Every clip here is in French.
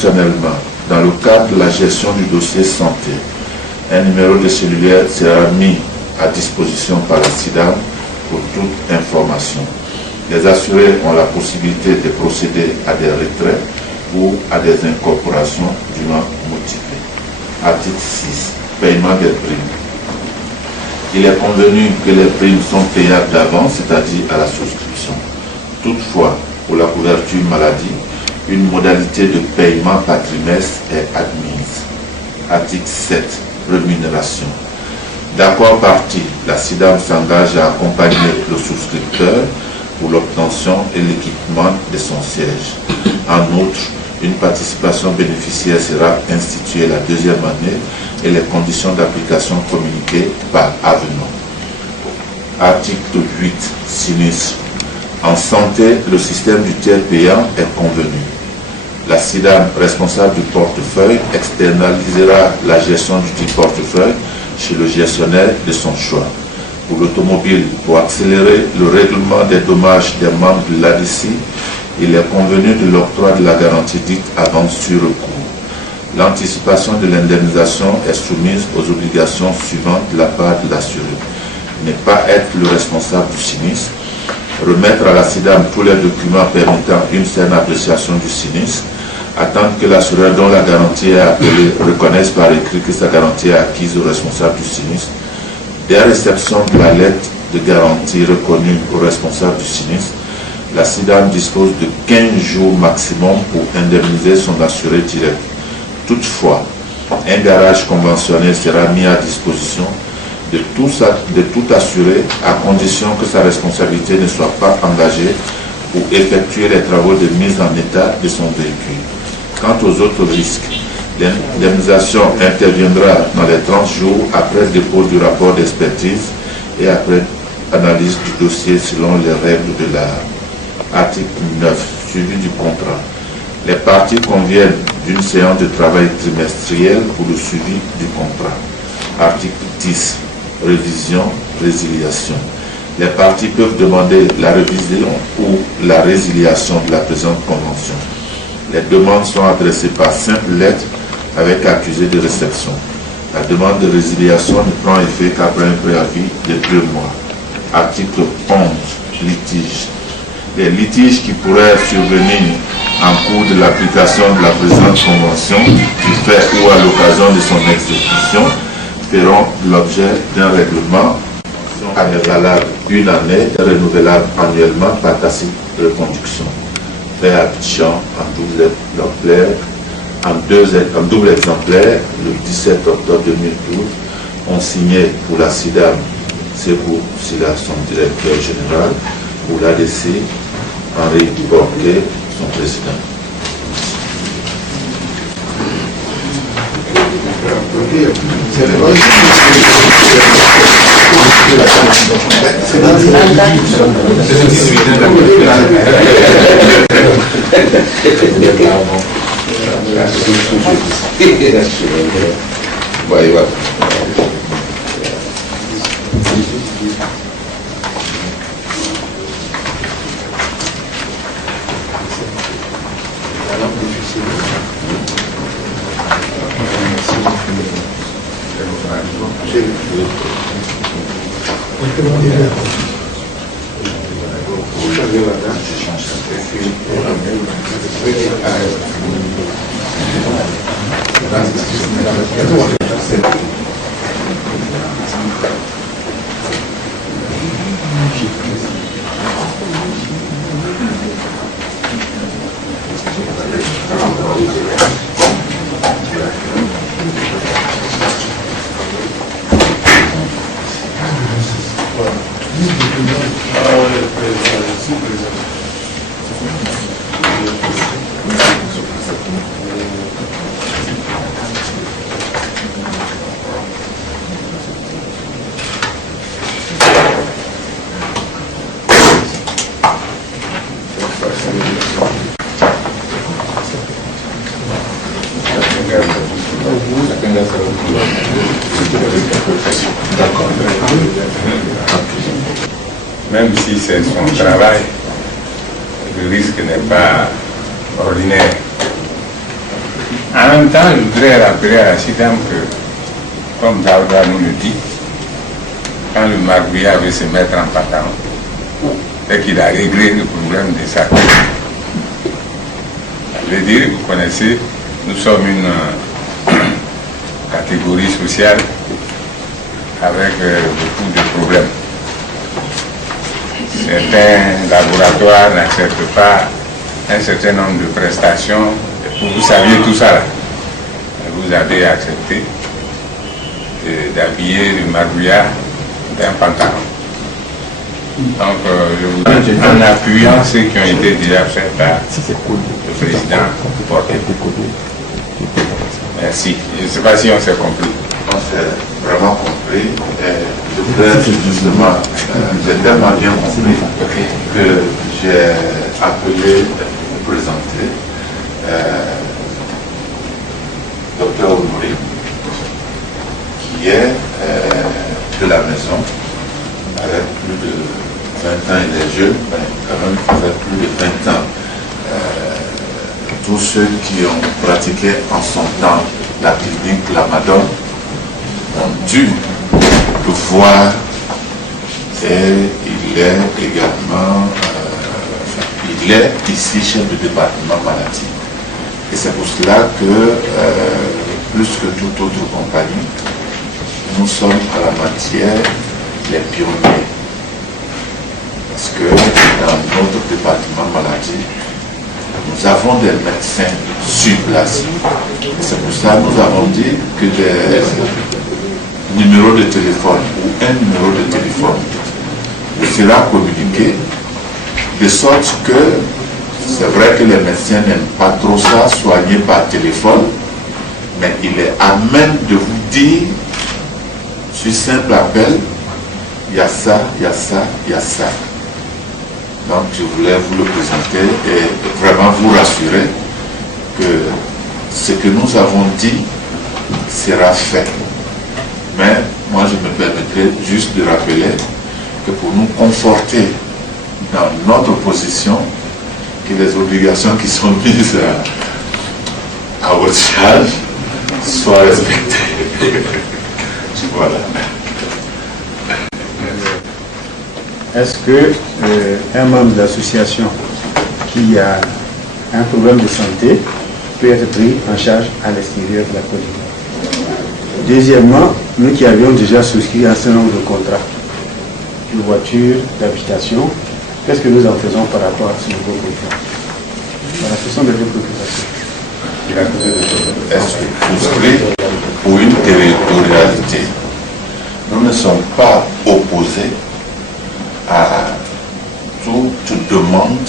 personnellement, dans le cadre de la gestion du dossier santé, un numéro de cellulaire sera mis à disposition par la SIDAM pour toute information. Les assurés ont la possibilité de procéder à des retraits ou à des incorporations dûment motivées. Article 6. Paiement des primes. Il est convenu que les primes sont payables d'avance, c'est-à-dire à la souscription. Toutefois, pour la couverture maladie, une modalité de paiement par trimestre est admise. Article 7. Rémunération. D'accord parti, la SIDAM s'engage à accompagner le souscripteur pour l'obtention et l'équipement de son siège. En outre, une participation bénéficiaire sera instituée la deuxième année et les conditions d'application communiquées par avenant. Article 8. Sinistre. En santé, le système du tiers payant est convenu. La SIDAM, responsable du portefeuille, externalisera la gestion du dit portefeuille chez le gestionnaire de son choix. Pour l'automobile, pour accélérer le règlement des dommages des membres de l'ADC, il est convenu de l'octroi de la garantie dite avance sur recours. L'anticipation de l'indemnisation est soumise aux obligations suivantes de la part de l'assuré. Ne pas être le responsable du sinistre, remettre à la SIDAM tous les documents permettant une saine appréciation du sinistre, attendre que l'assureur dont la garantie est appelée reconnaisse par écrit que sa garantie est acquise au responsable du sinistre. Dès réception de la lettre de garantie reconnue au responsable du sinistre, la SIDAM dispose de 15 jours maximum pour indemniser son assuré direct. Toutefois, un garage conventionné sera mis à disposition de tout assuré à condition que sa responsabilité ne soit pas engagée pour effectuer les travaux de mise en état de son véhicule. Quant aux autres risques, l'indemnisation interviendra dans les 30 jours après le dépôt du rapport d'expertise et après analyse du dossier selon les règles de l'art. Article 9. Suivi du contrat. Les parties conviennent d'une séance de travail trimestrielle pour le suivi du contrat. Article 10. Révision, résiliation. Les parties peuvent demander la révision ou la résiliation de la présente convention. Les demandes sont adressées par simple lettre avec accusé de réception. La demande de résiliation ne prend effet qu'après un préavis de 2 mois. Article 11. Litige. Les litiges qui pourraient survenir en cours de l'application de la présente convention, du fait ou à l'occasion de son exécution, feront l'objet d'un règlement valable 1 année et renouvelable annuellement par tacite reconduction. Fait à Abidjan en double exemplaire le 17 octobre 2012 ont signé pour la SIDAM Sekou Sila, son directeur général, pour l'ADC Henri Borquet, son président. Même si c'est son travail, le risque n'est pas ordinaire. même temps, je voudrais rappeler à la CIDAM que, comme Daouda nous le dit, quand le Marbouillat veut se mettre en pantalon, et qu'il a réglé le problème de sa tête. Je veux dire, vous connaissez, nous sommes une catégorie sociale avec beaucoup de problèmes. Certains laboratoires n'acceptent pas un certain nombre de prestations. Vous saviez tout ça là. Vous avez accepté d'habiller le Marbouillat d'un pantalon. Donc, je vous en appuyant ceux qui ont été déjà faits par le président Porté. Merci. Je ne sais pas si on s'est compris. On s'est vraiment compris. Je voudrais justement, j'ai tellement bien compris que j'ai appelé pour présenter Dr Honoré, qui est de la maison, avec plus de 20 ans, il est jeune, mais quand même avec plus de 20 ans. Tous ceux qui ont pratiqué en son temps la clinique La Madone ont dû le voir, et il est également, il est ici chef de département maladie. Et c'est pour cela que, plus que toute autre compagnie, nous sommes à la matière les pionniers. Parce que dans notre département maladie, nous avons des médecins sur place. C'est pour ça que nous avons dit que des numéros de téléphone ou un numéro de téléphone vous sera communiqué, de sorte que c'est vrai que les médecins n'aiment pas trop ça, soigner par téléphone, mais il est à même de vous dire, sur simple appel, il y a ça, il y a ça, il y a ça. Donc je voulais vous le présenter et vraiment vous rassurer que ce que nous avons dit sera fait. Mais moi je me permettrai juste de rappeler que pour nous conforter dans notre position, que les obligations qui sont mises à votre charge soient respectées. Voilà. Est-ce que un membre de l'association qui a un problème de santé peut être pris en charge à l'extérieur de la Côte d'Ivoire? Deuxièmement, nous qui avions déjà souscrit un certain nombre de contrats de voitures, d'habitation, qu'est-ce que nous en faisons par rapport à ce nouveau contrat? Voilà, ce sont des préoccupations. Est-ce souscrit pour une territorialité? Nous ne sommes pas opposés à toute demande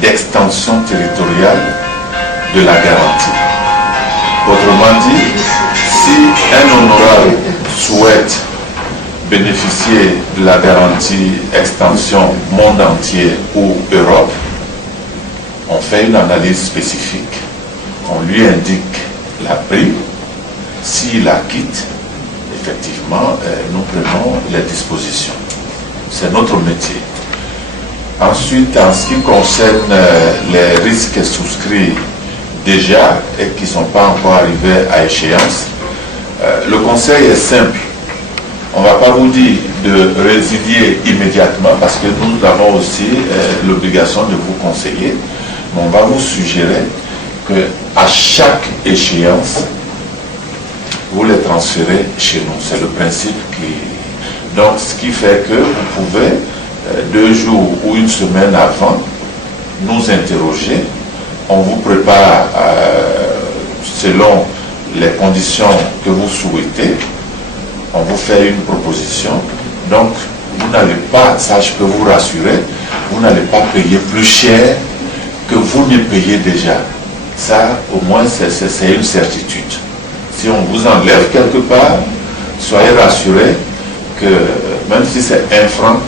d'extension territoriale de la garantie. Autrement dit, si un honorable souhaite bénéficier de la garantie extension monde entier ou Europe, on fait une analyse spécifique, on lui indique la prime, s'il la quitte, effectivement, nous prenons les dispositions. C'est notre métier. Ensuite, en ce qui concerne les risques souscrits déjà et qui ne sont pas encore arrivés à échéance, le conseil est simple. On ne va pas vous dire de résilier immédiatement parce que nous avons aussi l'obligation de vous conseiller, mais on va vous suggérer qu'à chaque échéance, vous les transférez chez nous. C'est le principe qui... Donc, ce qui fait que vous pouvez, 2 jours ou une semaine avant, nous interroger. On vous prépare selon les conditions que vous souhaitez. On vous fait une proposition. Donc, vous n'allez pas, ça je peux vous rassurer, vous n'allez pas payer plus cher que vous ne payez déjà. Ça, au moins, c'est une certitude. Si on vous enlève quelque part, soyez rassurés que même si c'est 1 franc,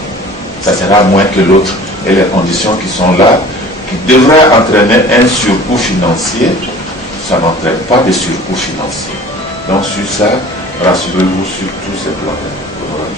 ça sera moins que l'autre. Et les conditions qui sont là, qui devraient entraîner un surcoût financier, ça n'entraîne pas de surcoût financier. Donc sur ça, rassurez-vous sur tous ces plans.